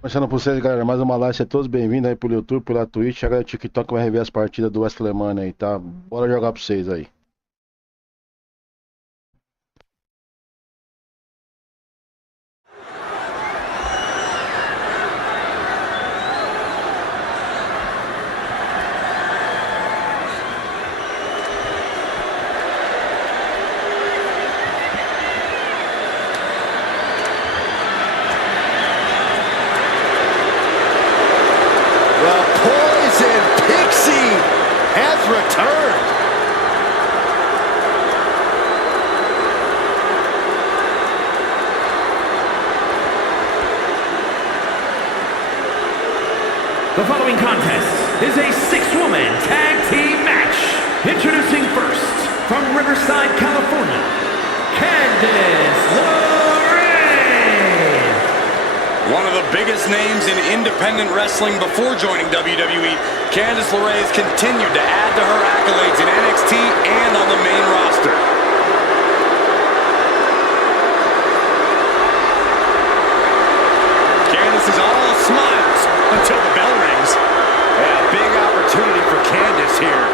Começando por vocês, galera. Mais uma live. Sejam todos bem-vindos aí pelo YouTube, pela Twitch. Agora o TikTok vai rever as partidas do West Alemania aí, tá? Bora jogar pra vocês aí. The Poison Pixie has returned. The following contest is a six-woman tag team match. Introducing first, from Riverside, California, Candice LeRae. One of the biggest names in independent wrestling before joining WWE, Candice LeRae has continued to add to her accolades in NXT and on the main roster. Candice is all smiles until the bell rings. Yeah, big opportunity for Candice here.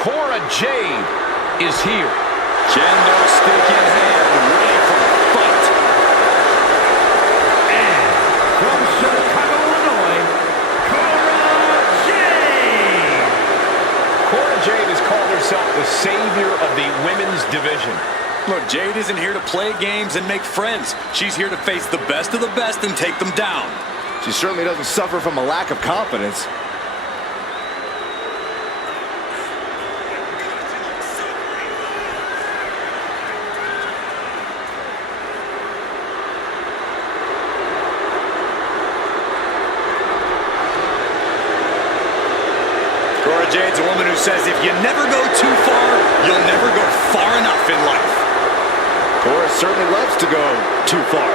Cora Jade is here. Kendo stick in hand, ready for a fight. And from Chicago, Illinois, Cora Jade. Cora Jade has called herself the savior of the women's division. Look, Jade isn't here to play games and make friends. She's here to face the best of the best and take them down. She certainly doesn't suffer from a lack of confidence. Cora Jade's a woman who says if you never go too far, you'll never go far enough in life. Cora certainly loves to go too far.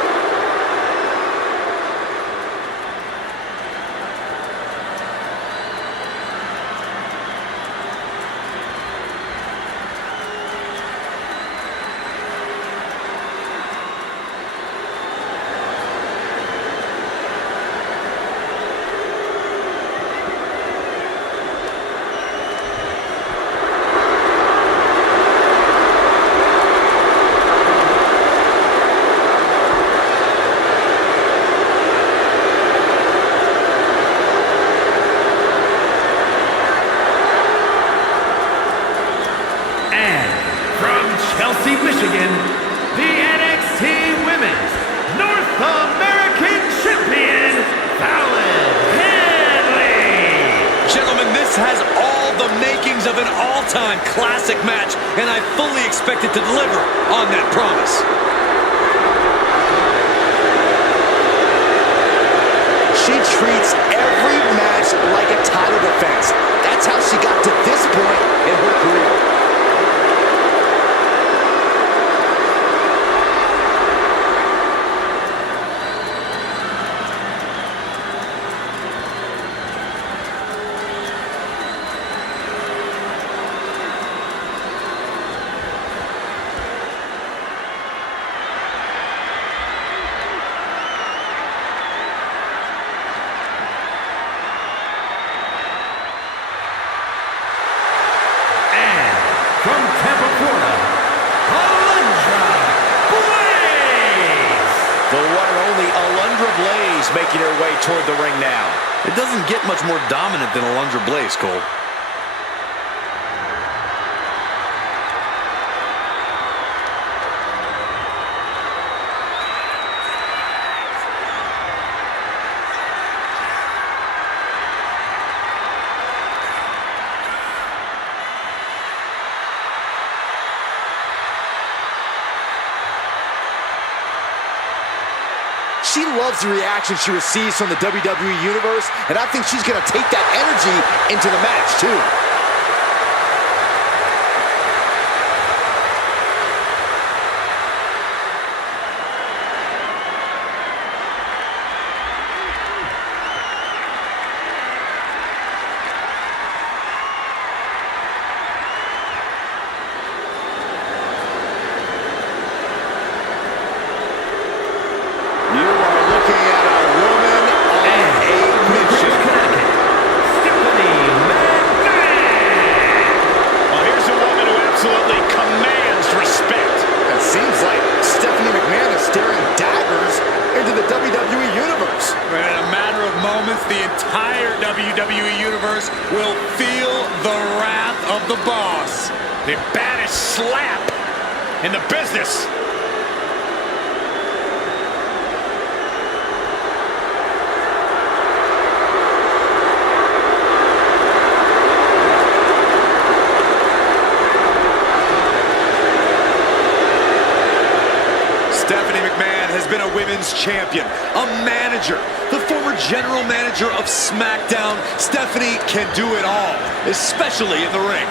And from Chelsea, Michigan, the NXT Women's North American Champion, Fallon Henley. Gentlemen, this has all the makings of an all-time classic match, and I fully expect it to deliver on that promise. She treats every match like a title defense. That's how she got to this point in her career. And from Tampa, Florida, Alundra Blaze. The one and only Alundra Blaze making her way toward the ring now. It doesn't get much more dominant than Alundra Blaze, Cole. She loves the reaction she receives from the WWE Universe, and I think she's going to take that energy into the match, too. feel the wrath of the boss. The baddest slap in the business. Stephanie McMahon has been a women's champion, a manager, the former general manager of SmackDown. Stephanie can do it all, especially in the ring.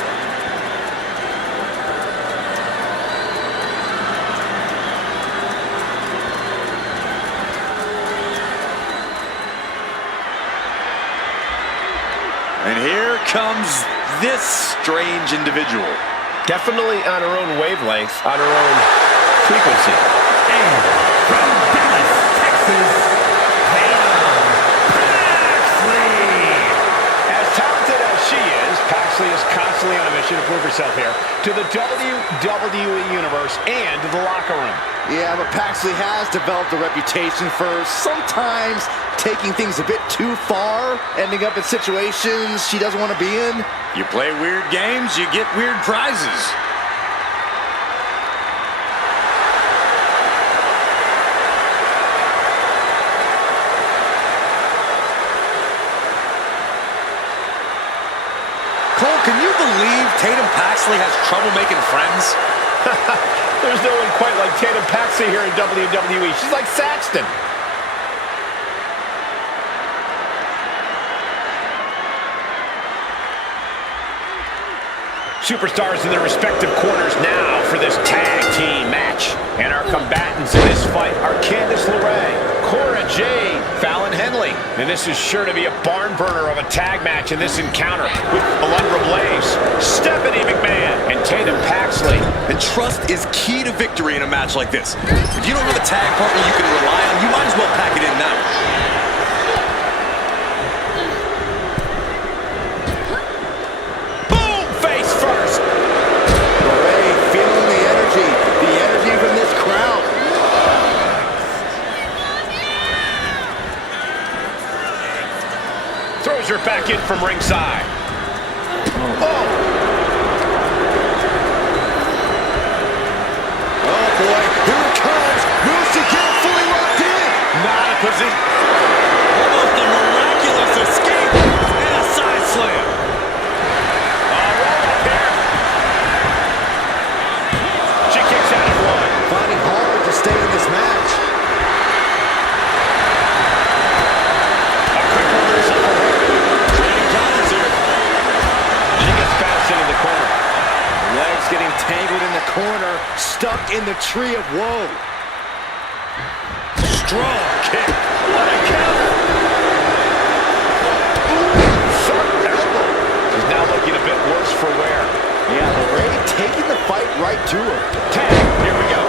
And here comes this strange individual. Definitely on her own wavelength, on her own frequency. And from Dallas, Texas, Tatum Paxley. As talented as she is, Paxley is constantly on a mission to prove herself here to the WWE Universe and to the locker room. Yeah, but Paxley has developed a reputation for sometimes taking things a bit too far, ending up in situations she doesn't want to be in. You play weird games, you get weird prizes. Cole, can you believe Tatum Paxley has trouble making friends? There's no one quite like Tatum Paxley here in WWE. She's like Saxton. Superstars in their respective corners now for this tag team match. And our combatants in this fight are Candice LeRae, Cora Jade, Fallon Henley. And this is sure to be a barn burner of a tag match in this encounter with Alundra Blaze, Stephanie McMahon, and Tatum Paxley. And trust is key to victory in a match like this. If you don't have a tag partner you can rely on, you might as well pack it in now. Throws her back in from ringside. Oh! Oh boy, here it comes. Will she get fully locked in? Not a position. Almost a miraculous escape and a side slam. Roll up here. She kicks out at one. Finding hard to stay in this match. A quick reversal for her. Trading counters here. She gets bounced into the corner. Legs getting tangled in the corner, stuck in the tree of woe. Strong kick. What a counter. Ooh, sharp elbow. She's now looking a bit worse for wear. Yeah, LeRae taking the fight right to her. Tag. Here we go.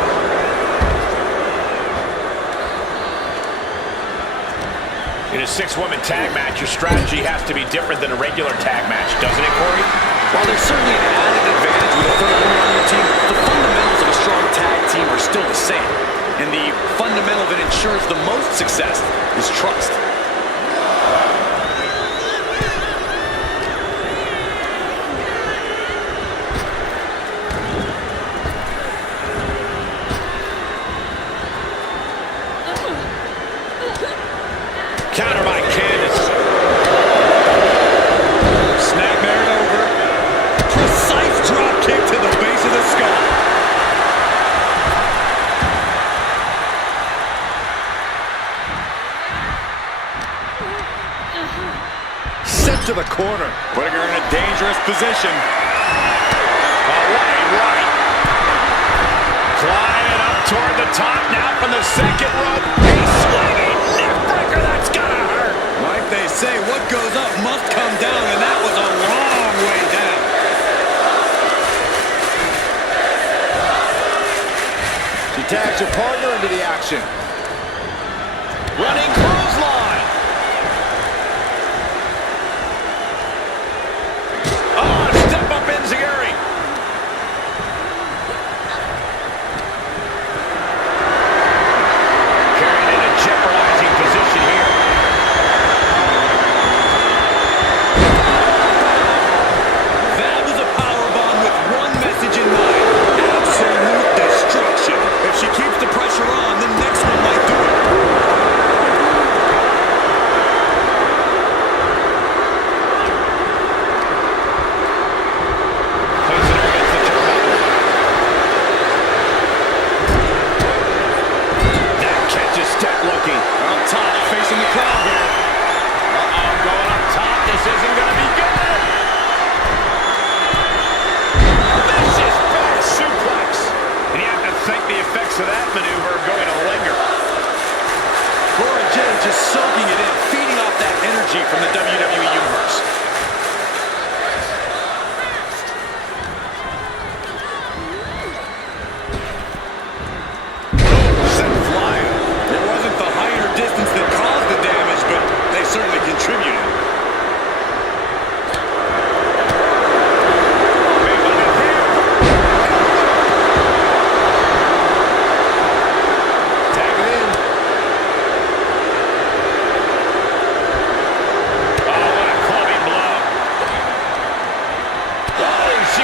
In a six-woman tag match, your strategy has to be different than a regular tag match, doesn't it, Corey? While there's certainly an added advantage with a third woman on your team, the fundamentals of a strong tag team are still the same. And the fundamental that ensures the most success is trust. Counter by Candice. Snap Baron over. Precise drop kick to the base of the skull. Sent to the corner. Putting her in a dangerous position. Right. Climbing up toward the top now from the second run. A swinging neck breaker. That's gotta hurt. Like they say, what goes up must come down, and that was a long way down. She tags her partner into the action. Running clothesline. Oh, step up enziguri. Carried in a jeopardizing position here.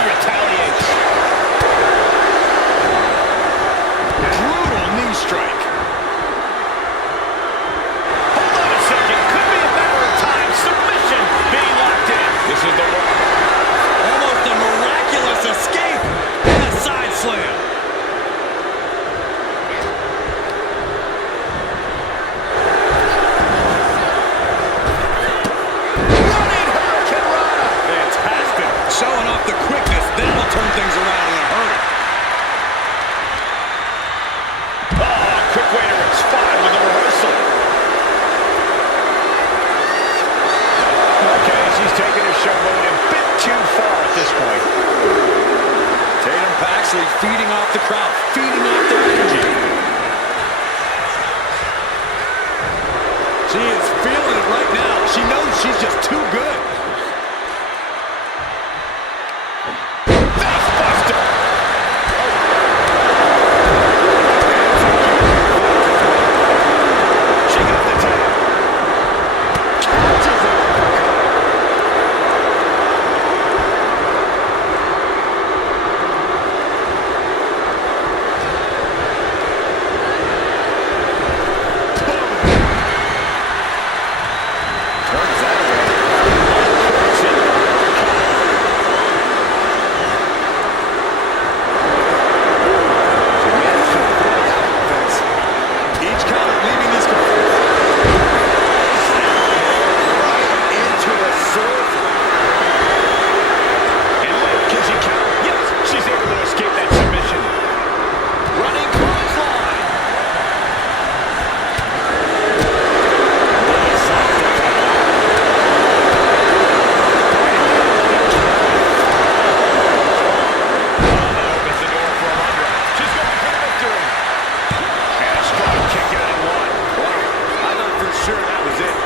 retaliates. Brutal knee strike. Hold on a second. Could be a matter of time. Submission being locked in. This is the one. Almost a miraculous escape and a side slam. Running Hurricanrana. Fantastic. Showing off the quickness. That'll turn things around in a hurry. Oh, quick way to respond with a reversal. Okay, she's taking her show going a bit too far at this point. Tatum Paxley feeding off the crowd, feeding off their energy. She is feeling it right now. She knows she's just too good. Facebuster. She got the tap. Catches it. Turns that way. Each counter leaving these Into the surf. And wait, can she count? Yes, she's able to escape that submission. Running clothesline. Opens the door for a run drive. She's going for victory. And a strong kick out at one. Wow, I thought for sure that was it.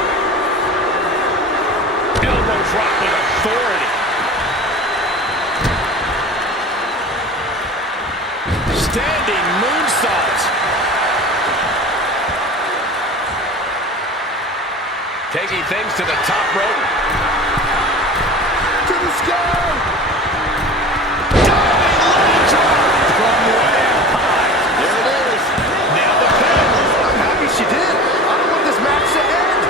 Elbow drop with authority. Standing moonsault. Taking things to the top rope. To the sky. Diving leg drop from way up high. There it is. Nailed the pin. I'm happy she did. I don't want this match to end.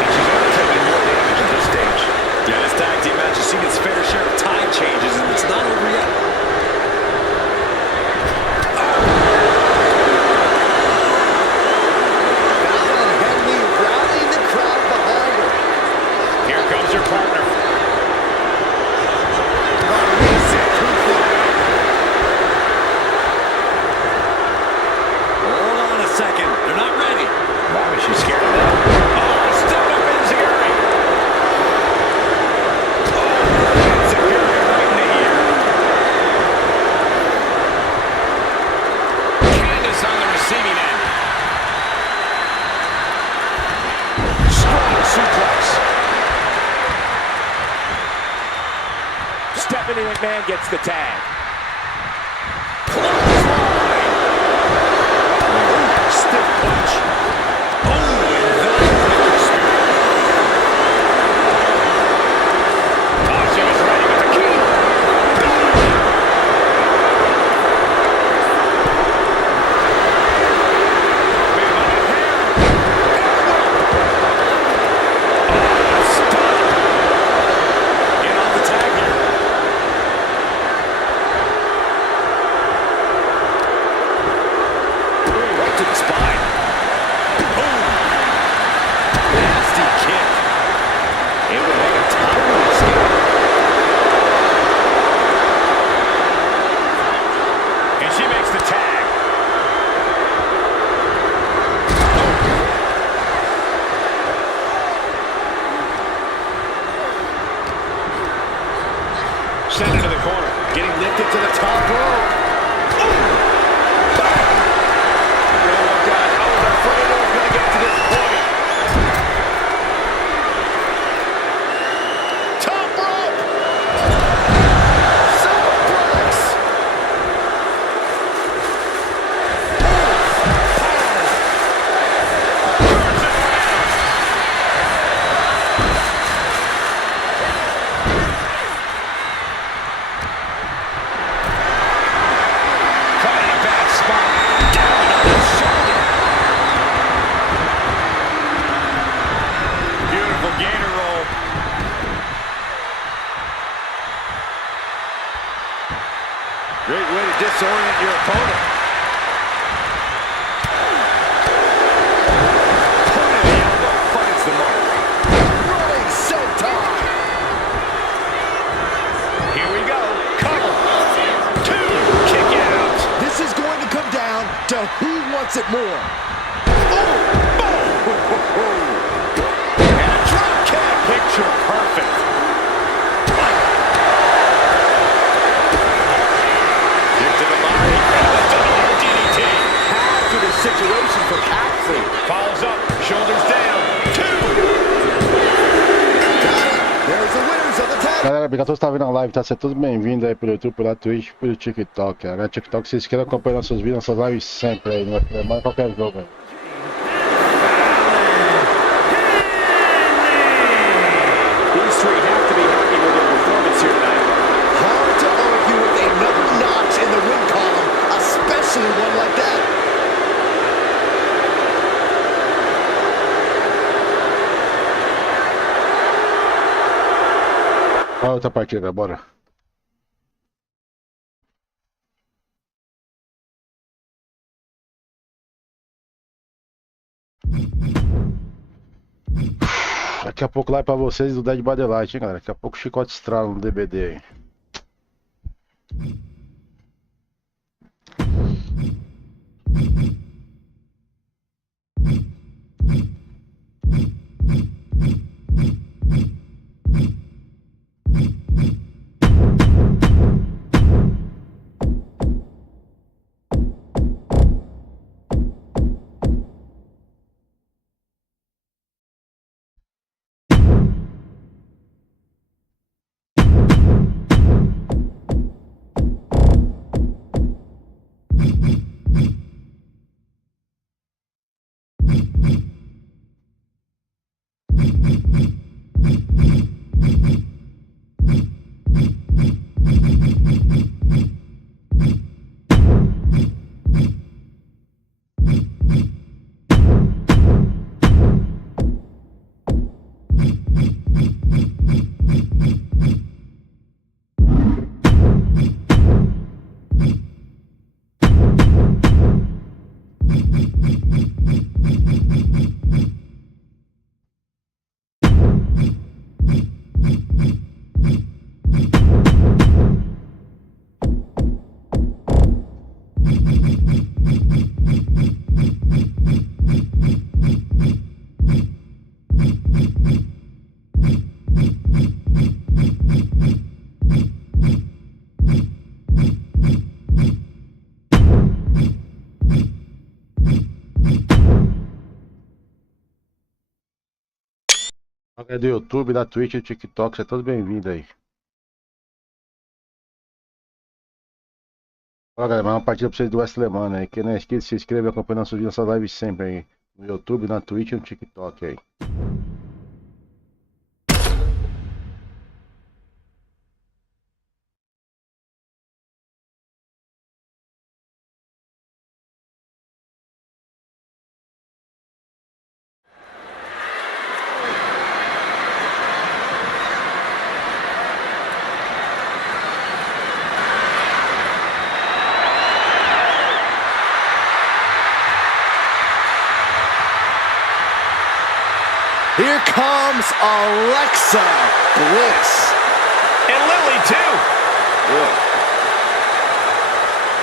And she's only taking more damage at this stage. Yeah, this tag team match has seen its fair share of time changes, and it's not over yet. Fallon Henley rallying the crowd behind her. Here comes her partner. Hold on a second. They're not ready. Why was she scared of that? Oh, step up Enziguri. Oh, Enziguri right in the ear. Candace on the receiving end. Strong suplex. Stephanie McMahon gets the tag. Stiff punch. Oh, and that breaker spirit. Oh, she was ready with the counter. Big on the hair. Oh, stop. Get off the tag here. spot. Down on the shoulder. Beautiful gator roll. Great way to disorient your opponent. Point of the elbow finds the mark. Running senton. Here we go. Cover. 2. Kick out. This is going to come down to who wants it more. And a drop kick. Picture perfect. Kick to the body. And a double DDT. Hazardous situation for Paxley. Follows up. Shoulders down. 2. There's the winners of the tag. Galera, obrigado a todos que estão vendo a live, tá? Sejam todos bem-vindos aí pelo YouTube, pela Twitch, pelo TikTok. Galera, TikTok, se inscreva, acompanha nossos vídeos, nossas lives sempre aí, não é problema em qualquer jogo aí. These three have to be happy with their performance here tonight. Hard to argue with another notch in the win column, especially one like that. Olha a outra partida, bora. Daqui a pouco live pra vocês do Dead by Daylight, hein, galera? Daqui a pouco o chicote estrala no DBD aí. É do YouTube, da Twitch, do TikTok, seja todos bem-vindos aí. Olha, galera, mais uma partida pra vocês do Wrestlemania aí. Quem não é inscrito, se inscreva e acompanha nossos vídeos, nossas lives sempre aí. No YouTube, na Twitch e no TikTok aí. Here comes Alexa Bliss. And Lily, too.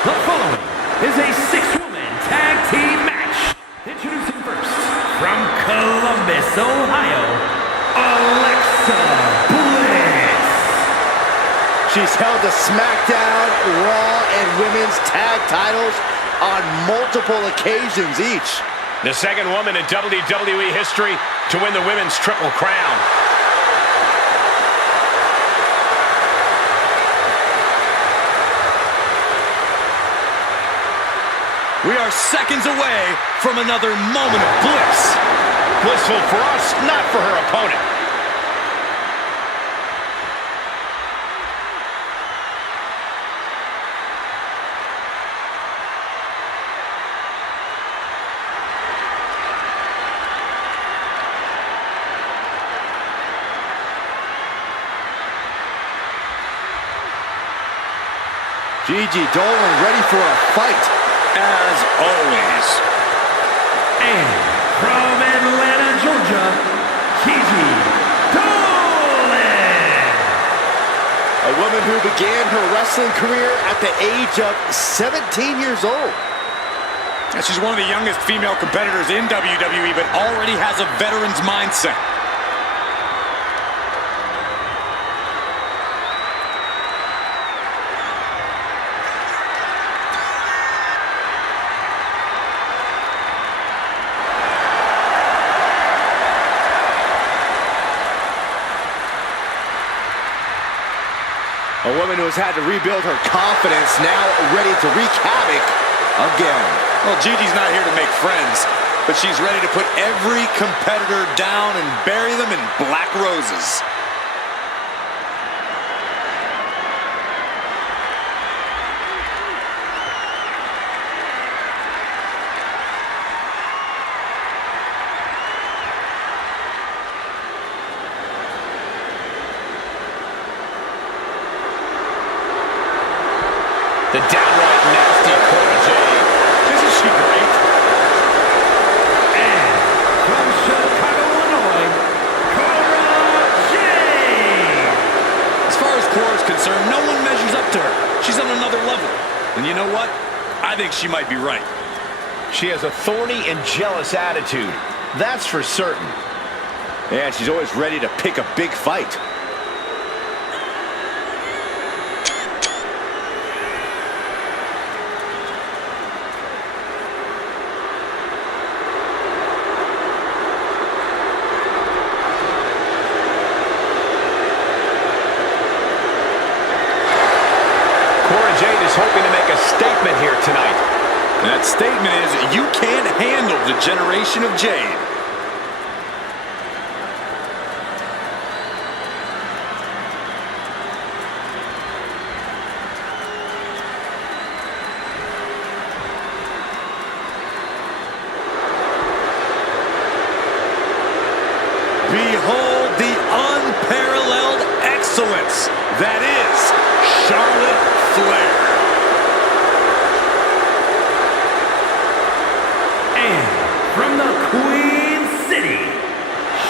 The following is a six-woman tag team match. Introducing first, from Columbus, Ohio, Alexa Bliss. She's held the SmackDown, Raw, and Women's Tag titles on multiple occasions each. The second woman in WWE history to win the Women's Triple Crown. We are seconds away from another moment of bliss. Blissful for us, not for her opponent. Gigi Dolan ready for a fight. As always. And from Atlanta, Georgia, Gigi Dolan. A woman who began her wrestling career at the age of 17 years old. And she's one of the youngest female competitors in WWE, but already has a veteran's mindset. A woman who has had to rebuild her confidence, now ready to wreak havoc again. Well, Gigi's not here to make friends, but she's ready to put every competitor down and bury them in black roses. The downright nasty Cora Jade. Isn't she great? And from Chicago, Illinois, Cora Jade. As far as Cora's concerned, no one measures up to her. She's on another level. And you know what? I think she might be right. She has a thorny and jealous attitude. That's for certain. And she's always ready to pick a big fight. Jade is hoping to make a statement here tonight. And that statement is, you can't handle the generation of Jade. Behold the unparalleled excellence that is Charlotte Flair. And from the Queen City,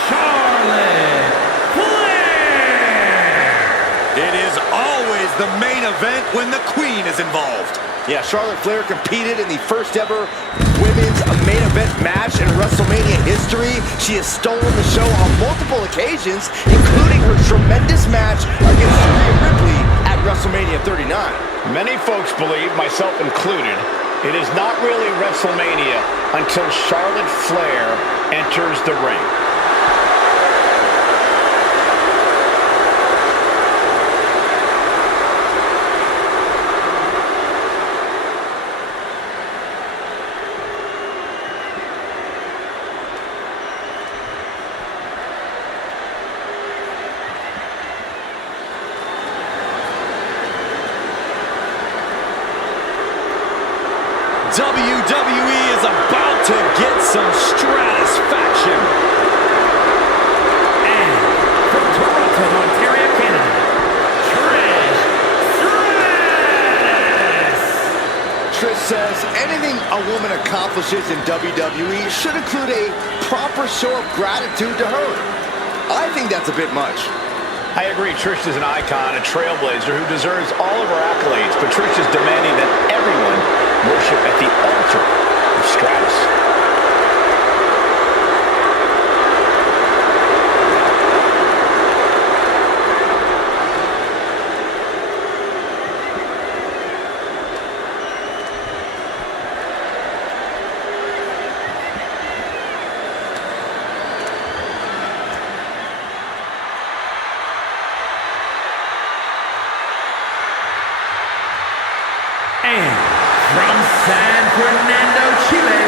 Charlotte Flair. It is always the main event when the Queen is involved. Yeah, Charlotte Flair competed in the first ever women's main event match in WrestleMania history. She has stolen the show on multiple occasions, including her tremendous match against Rhea Ripley at WrestleMania 39. Many folks believe, myself included, it is not really WrestleMania until Charlotte Flair enters the ring. WWE is about to get some stratisfaction. And from Toronto, Ontario, Canada, Trish Stratus. Trish says anything a woman accomplishes in WWE should include a proper show of gratitude to her. I think that's a bit much. I agree, Trish is an icon, a trailblazer who deserves all of her accolades, but Trish is demanding that everyone worship at the altar of Stratus. And from San Fernando, Chile,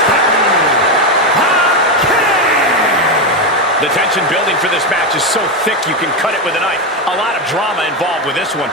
Stephanie Hackett. The tension building for this match is so thick you can cut it with a knife. A lot of drama involved with this one.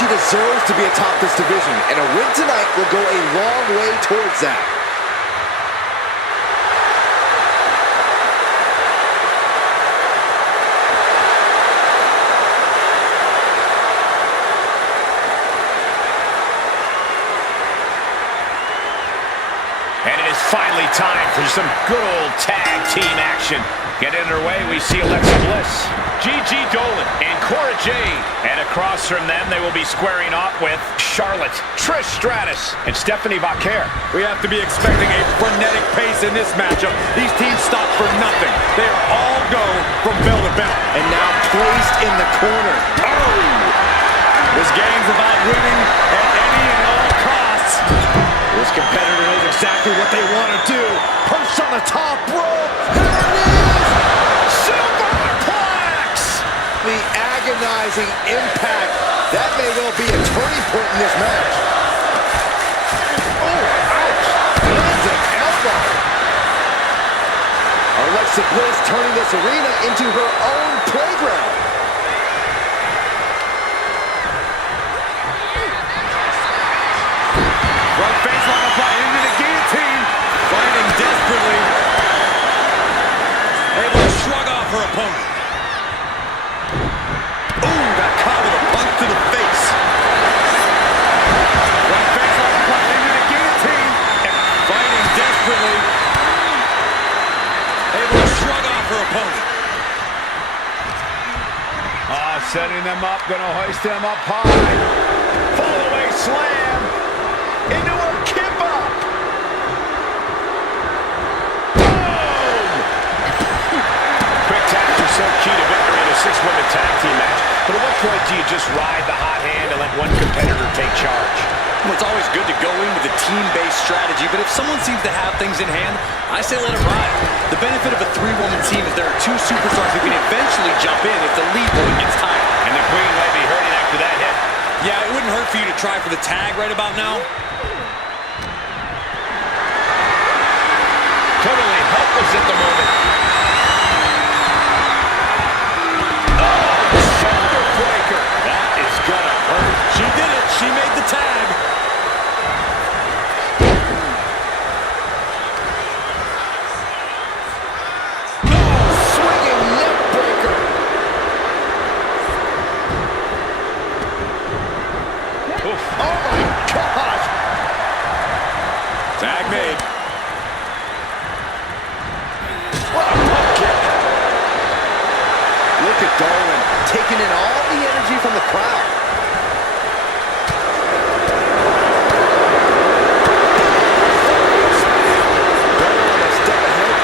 she deserves to be atop this division, and a win tonight will go a long way towards that. And it is finally time for some good old tag team action. Get underway, we see Alexa Bliss, Gigi Dolan, and Cora Jade. And across from them, they will be squaring off with Charlotte, Trish Stratus, and Stephanie Vaquer. We have to be expecting a frenetic pace in this matchup. These teams stop for nothing. They are all go from bell to bell. And now placed in the corner. Oh! This game's about winning at any and all costs. This competitor knows exactly what they want to do. Perched on the top rope. There it is! Superplex! The agonizing impact. That may well be a turning point in this match. Oh, ouch! Lands an elbow. Alexa Bliss turning this arena into her own playground. Front face line applied into the guillotine. Fighting desperately. Able to shrug off her opponent. Ooh, got caught with a punch to the face. Front face line applied into the guillotine. Fighting desperately. Able to shrug off her opponent. Setting them up, gonna hoist them up high. Fall away slam. Into a kip up. Boom! Quick taps are so key to victory in a 6-woman tag team match. But at what point do you just ride the hot hand and let one competitor take charge? Well, it's always good to go in with a team-based strategy, but if someone seems to have things in hand, I say let it ride. The benefit of a 3-woman team is there are 2 superstars who can eventually jump in if the lead woman gets tired. And the Queen might be hurting after that hit. Yeah, it wouldn't hurt for you to try for the tag right about now. Totally helpless at the moment. Oh, shoulder breaker. That is gonna hurt. She did it. She made the tag. Swinging neck breaker. Oof. Oh my gosh. Tag made. What a pump kick. Look at Dolan taking in all the energy from the crowd. Dolan a step ahead.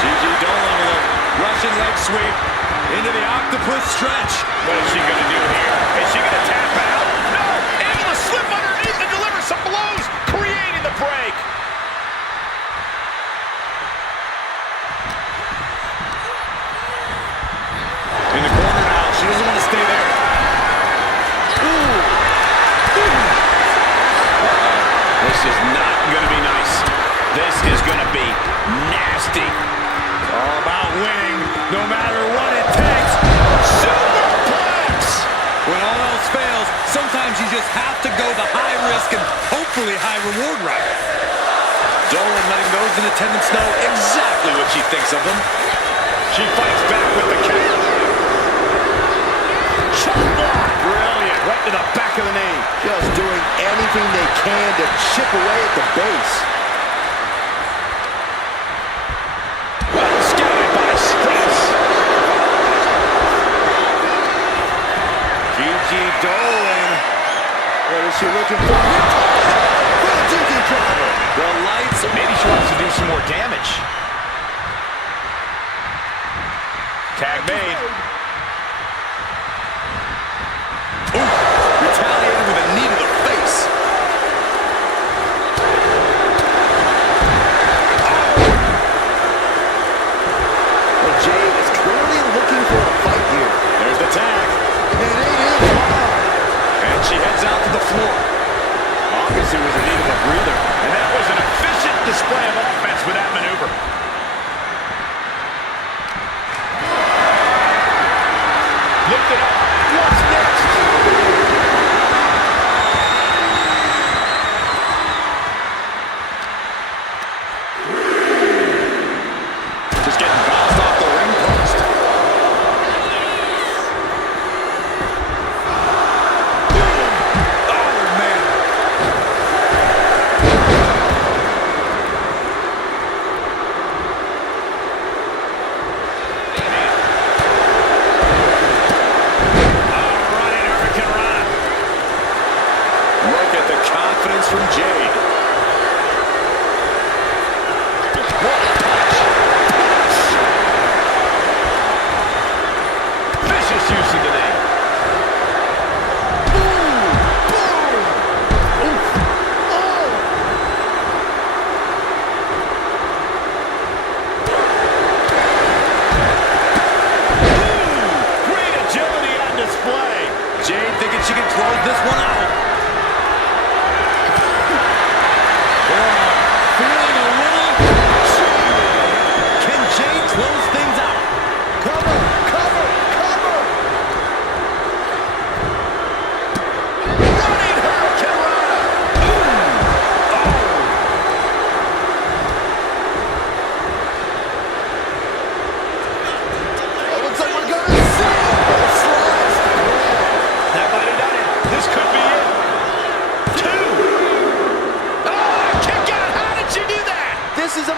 Gigi Dolan with a Russian leg sweep into the octopus stretch. What is she gonna do here? Is she gonna tap out? No! Able to slip underneath and deliver some blows, creating the break. In the corner now. She doesn't want to stay there. This is not gonna be nice. This is gonna be nasty. All about winning, no matter what it takes. Superplex! When all else fails, sometimes you just have to go the high risk and hopefully high reward route. Dolan letting those in attendance know exactly what she thinks of them. She fights back with the counter. Chop block! Brilliant. Right to the back of the knee. Just doing anything they can to chip away at the base. Well scouted by Stratus. Gigi Dolan. What is she looking for? For the Gigi driver. The lights. Maybe she wants to do some more damage. Tag made. Retaliated with a knee to the face. Well, Jade is clearly looking for a fight here. There's the tag. And it is on. And she heads out to the floor. Obviously was in need of a breather. And that was an efficient display of offense with that maneuver. Lift it up. What's next?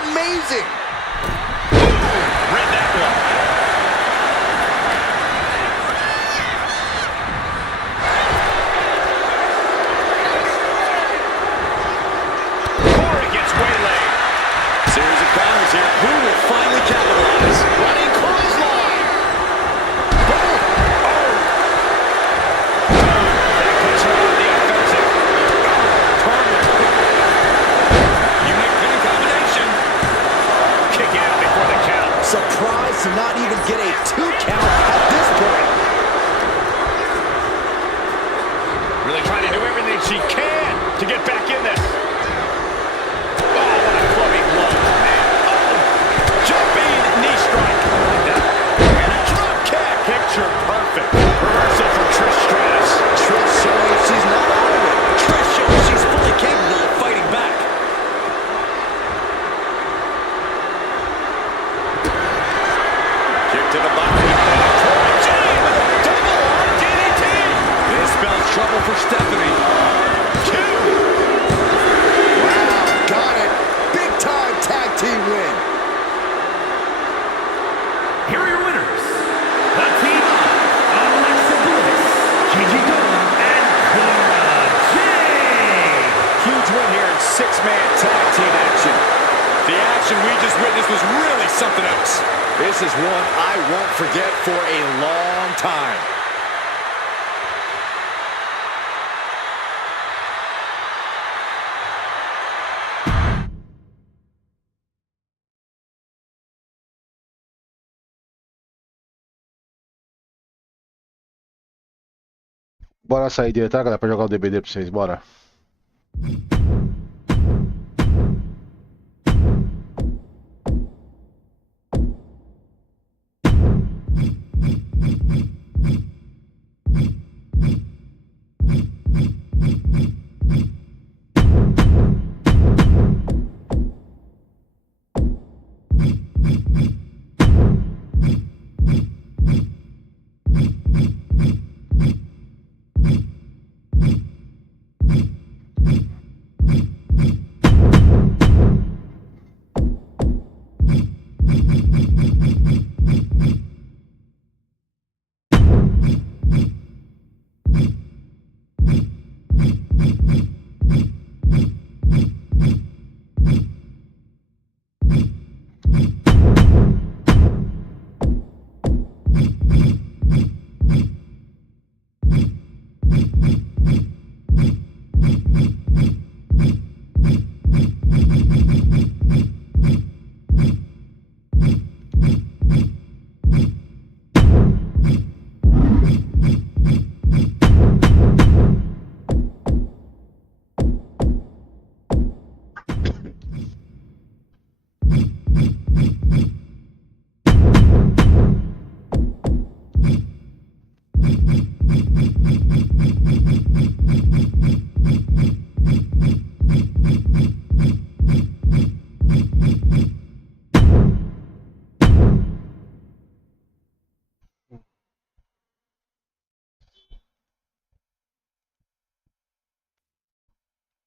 amazing. Read that one. Corey gets waylaid. Series of counters here. Who will finally capitalize? Running clothesline. Boom. Oh. That puts her on the offensive. Turner. Unique pin combination. Kick out before the count. Surprised to not even get a 2 count at this point. Really trying to do everything she can to get back in this. Oh, what a clubbing blow, man. Jumping knee strike. Like that. And a drop kick. Picture perfect. Reversal from Trish Stratus. Trish showing she's not out of it. Trish shows she's fully capable of fighting back. Kick to the body. Cora Jade with a double arm DDT. This spells trouble for Stephanie. 2. Wow, got it. Big time tag team win. Here are your winners. The team of Alexa Bliss, Gigi Dolan, and Cora Jade. Huge win here in 6-man tag team action. The action we just witnessed was really something else. This is one I won't forget for a long time. Bora sair direto, tá, galera? Pra jogar o DBD pra vocês, bora.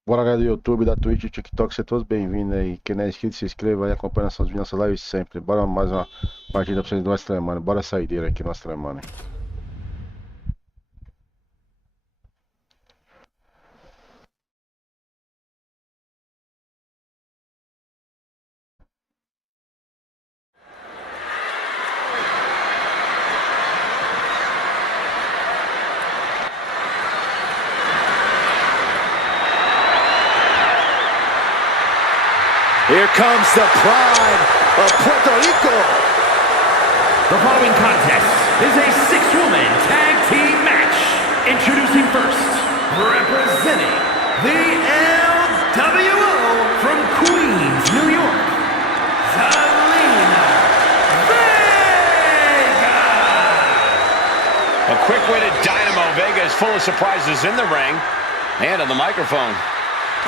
Bora, galera do YouTube, da Twitch, TikTok, sejam todos bem-vindos aí. Quem não é inscrito, se inscreva aí, acompanha nossas lives sempre. Bora mais uma partida pra vocês do Extremano. Bora saideira aqui no Extremano. Here comes the pride of Puerto Rico. The following contest is a 6-woman tag team match. Introducing first, representing the LWO from Queens, New York, Zelina Vega. A quick-witted Dynamo Vega is full of surprises in the ring and on the microphone.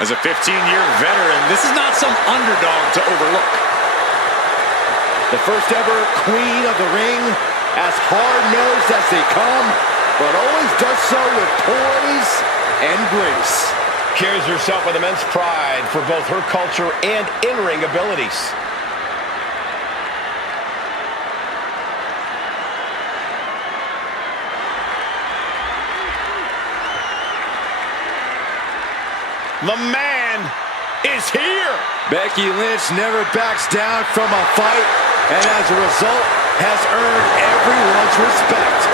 As a 15-year veteran, this is not some underdog to overlook. The first ever queen of the ring, as hard-nosed as they come, but always does so with poise and grace. carries herself with immense pride for both her culture and in-ring abilities. The man is here. Becky Lynch never backs down from a fight, and as a result, has earned everyone's respect.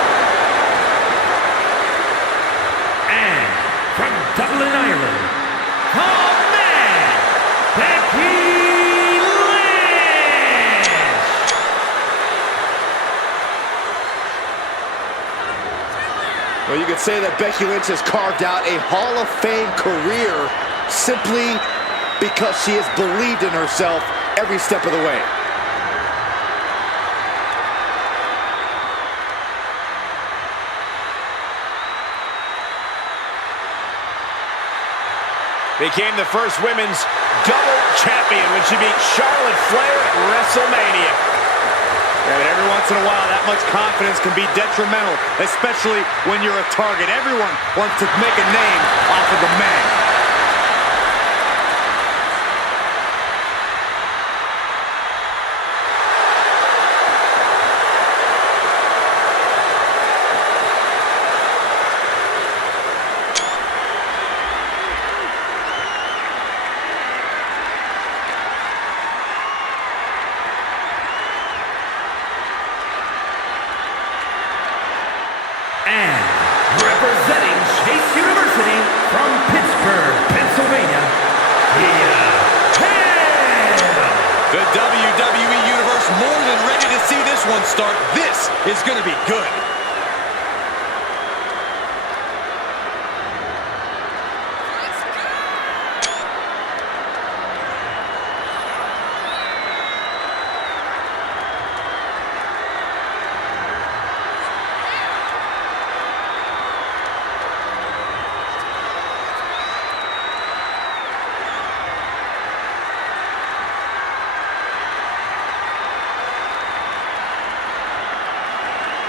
And from Dublin, Ireland, the man, Becky Lynch. Well, you could say that Becky Lynch has carved out a Hall of Fame career simply because she has believed in herself every step of the way. Became the first women's double champion when she beat Charlotte Flair at WrestleMania. Yeah, but every once in a while, that much confidence can be detrimental, especially when you're a target. Everyone wants to make a name off of the man. And representing Chase University from Pittsburgh, Pennsylvania, Thea Hail. The WWE Universe more than ready to see this one start. This is going to be good.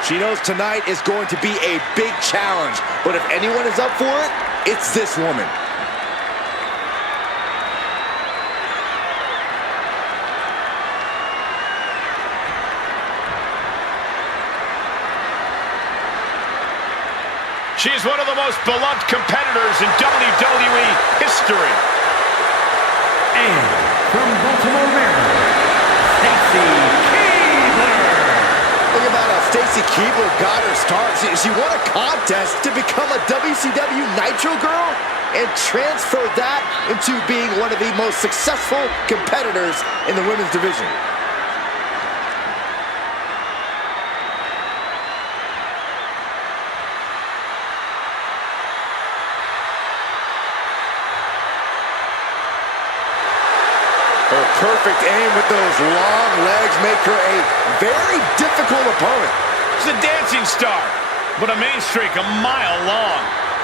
She knows tonight is going to be a big challenge, but if anyone is up for it, it's this woman. She is one of the most beloved competitors in WWE history. And from Baltimore, Maryland, Stacy Keibler. Think about how Stacy Keibler got her start. She won a contest to become a WCW Nitro Girl and transferred that into being one of the most successful competitors in the women's division. Her perfect aim with those long legs make her a very difficult opponent. She's a dancing star, but a main streak a mile long.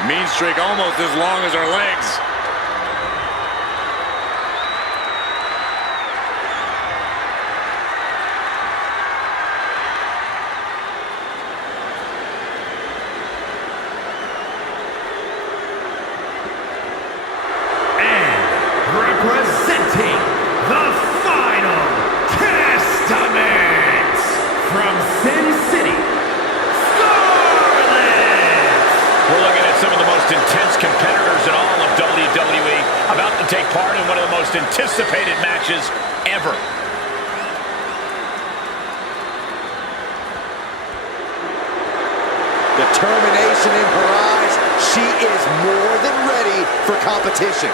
Mean streak almost as long as her legs. Representing the Final Testament from Sin City, Scarlett. We're looking at some of the most intense competitors in all of WWE about to take part in one of the most anticipated matches ever. Determination in her eyes. She is more than ready for competition.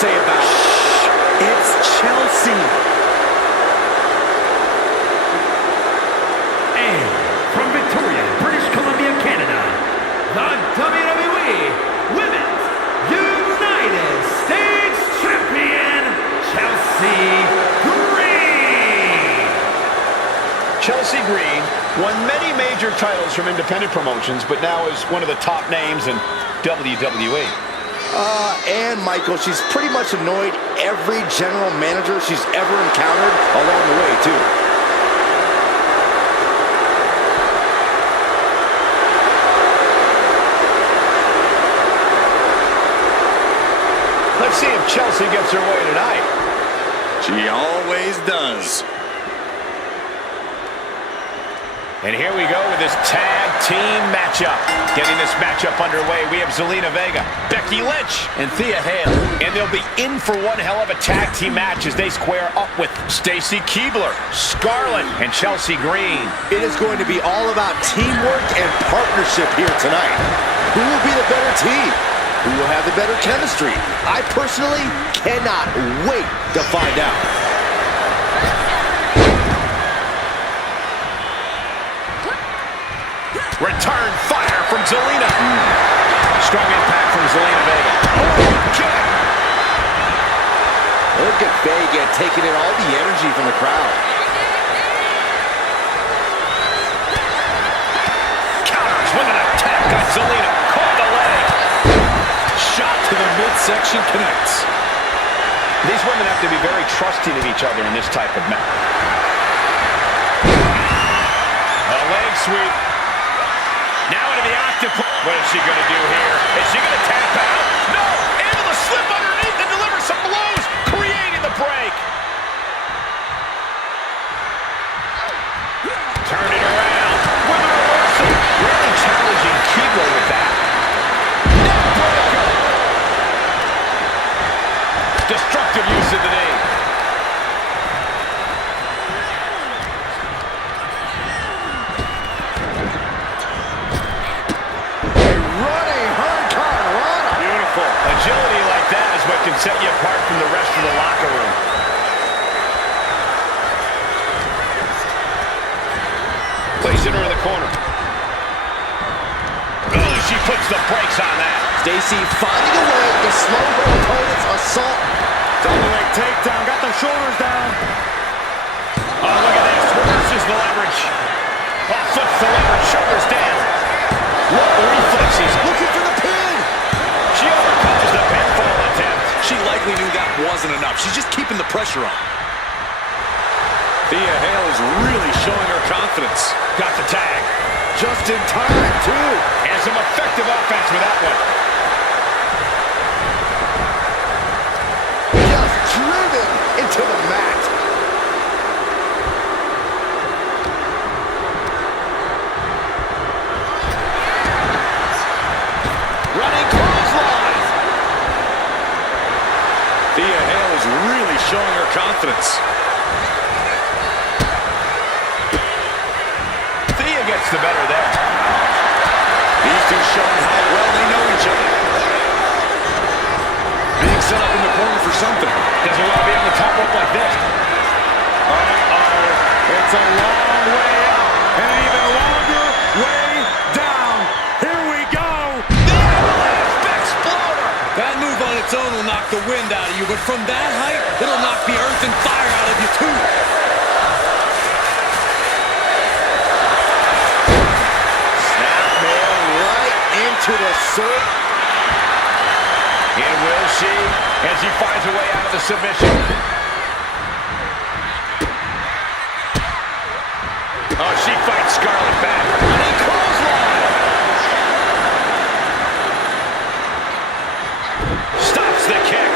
say about it? It's Chelsea. And from Victoria, British Columbia, Canada, the WWE Women's United States Champion, Chelsea Green. Chelsea Green won many major titles from independent promotions, but now is one of the top names in WWE. And Michael, she's pretty much annoyed every general manager she's ever encountered along the way, too. Let's see if Chelsea gets her way tonight. She always does. And here we go with this tag team matchup. Getting this matchup underway, we have Zelina Vega, Becky Lynch, and Thea Hale. And they'll be in for one hell of a tag team match as they square up with Stacy Keibler, Scarlett, and Chelsea Green. It is going to be all about teamwork and partnership here tonight. Who will be the better team? Who will have the better chemistry? I personally cannot wait to find out. Return fire from Zelina. Strong impact from Zelina Vega. Look at Vega taking in all the energy from the crowd. Counters with an attack on Zelina. Caught the leg. Shot to the midsection connects. These women have to be very trusting of each other in this type of match. A leg sweep. Now into the octopus. What is she going to do here? Is she going to tap out? No! Able to slip underneath and deliver some blows, creating the break. Turn it around with a reversal. Really challenging Keibler with that. Neckbreaker. Destructive use of the knee. Agility like that is what can set you apart from the rest of the locker room. Placing her in the corner. Oh, she puts the brakes on that. Stacy finding a way to slow her opponent's assault. Double leg takedown, got the shoulders down. Oh, look at this. Reverses the leverage. Oh, flips the leverage. Shoulders down. What reflexes. Looking for the pin. She overcomes the pinfall attempt. She likely knew that wasn't enough. She's just keeping the pressure on. Thea Hale is really showing her confidence. Got the tag. Just in time, too. And some effective offense with that one. Just driven into the mat. Running clothesline. Thea Hale is really showing her confidence. Thea gets the better there. These two showing how well they know each other. Being set up in the corner for something. Doesn't want to be on the top rope like this. Uh-oh. It's a long way up and an even longer way down. Here we go. Exploder. That move on its own will knock the wind out of you, but from that height, it'll knock the earth and fire out of you, too. Snapmare right into the sword. And will she, as she finds her way out of the submission. Oh, she fights Scarlett back. Running clothesline. Stops the kick.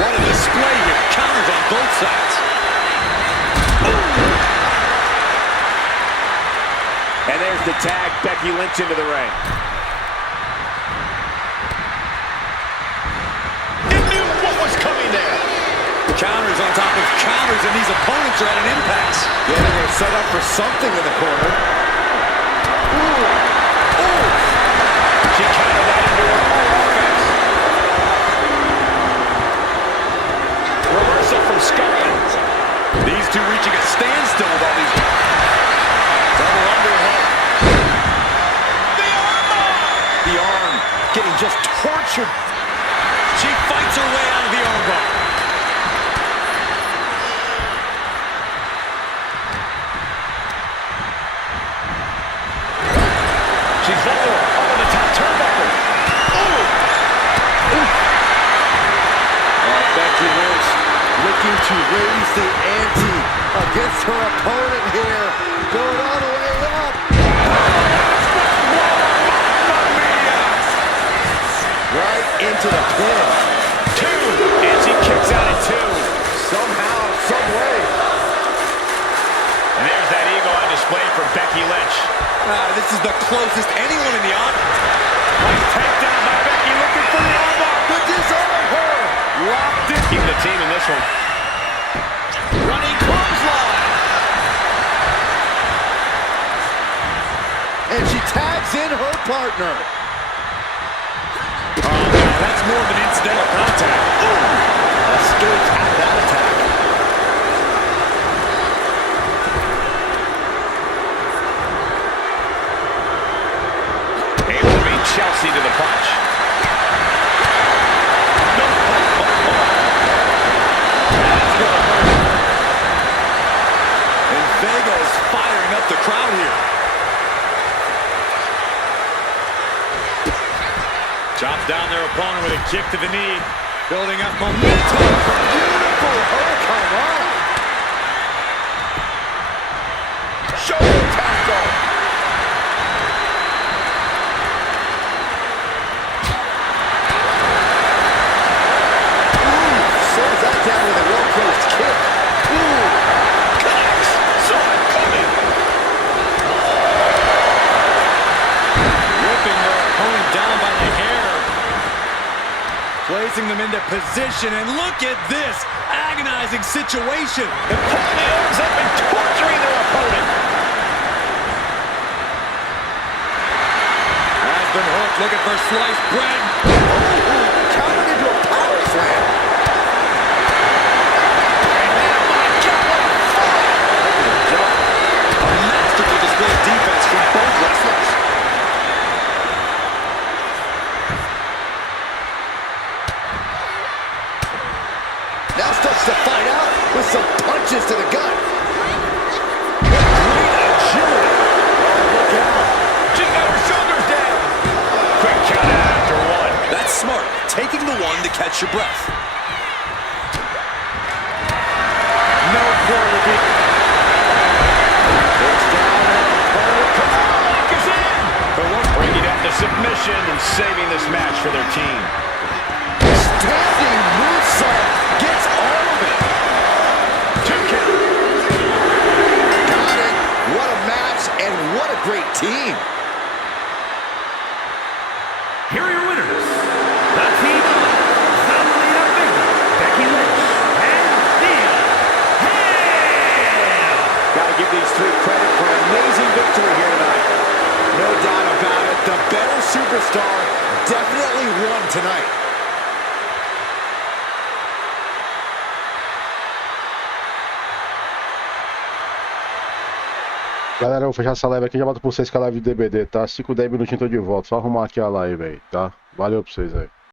What a display with counters on both sides. And there's the tag. Becky Lynch into the ring. It knew what was coming there. Counters on top of counters, and these opponents are at an impasse. Yeah, they're set up for something in the corner. She countered that into her own offense. pressured. She fights her way out of the armbar. She's vulnerable up on the top turnbuckle. Becky Lynch looking to raise the ante against her opponent here. Going all the way up. Right into the pin. 2, and she kicks out at 2. Somehow, some way. And there's that ego on display for Becky Lynch. This is the closest anyone in the audience. Nice takedown by Becky, looking for the armbar. To disarm her. Locked in. Keeping the team in this one. Running clothesline. And she tags in her partner. Oh, no, that's more than incidental contact. Escapes out of that attack. Able to beat Chelsea to the punch. And Vega is firing up the crowd here. Chops down their opponent with a kick to the knee. Building up momentum. Beautiful hurricane. Shoulder tackle. Slows that down with a well-placed kick. Cox saw it coming. Whipping their opponent down by the hair. Placing them into position, and look at this agonizing situation. The opponent ends up and torturing their opponent. Has been hooked, looking for sliced bread. Countered into a power slam. A masterful display of defense from both wrestlers. Now starts to fight out with some punches to the gut. Great agility. Look out. She's got her shoulders down. Quick count out after 1. That's smart, taking the one to catch your breath. No quarter beat. It's down and Lock is in. The one bringing up the submission and saving this match for their team. standing moonsault gets all of it. 2 count. Got it. What a match and what a great team. Here are your winners. The team of Zelina Vega, Becky Lynch, and Thea Hail. Got to give these three credit for an amazing victory here tonight. No doubt about it. The better superstar definitely won tonight. Galera, eu vou fechar essa live aqui e já volto pra vocês com a live do DBD, tá? 5, 10 minutinhos tô de volta. Só arrumar aqui a live aí, tá? Valeu pra vocês aí.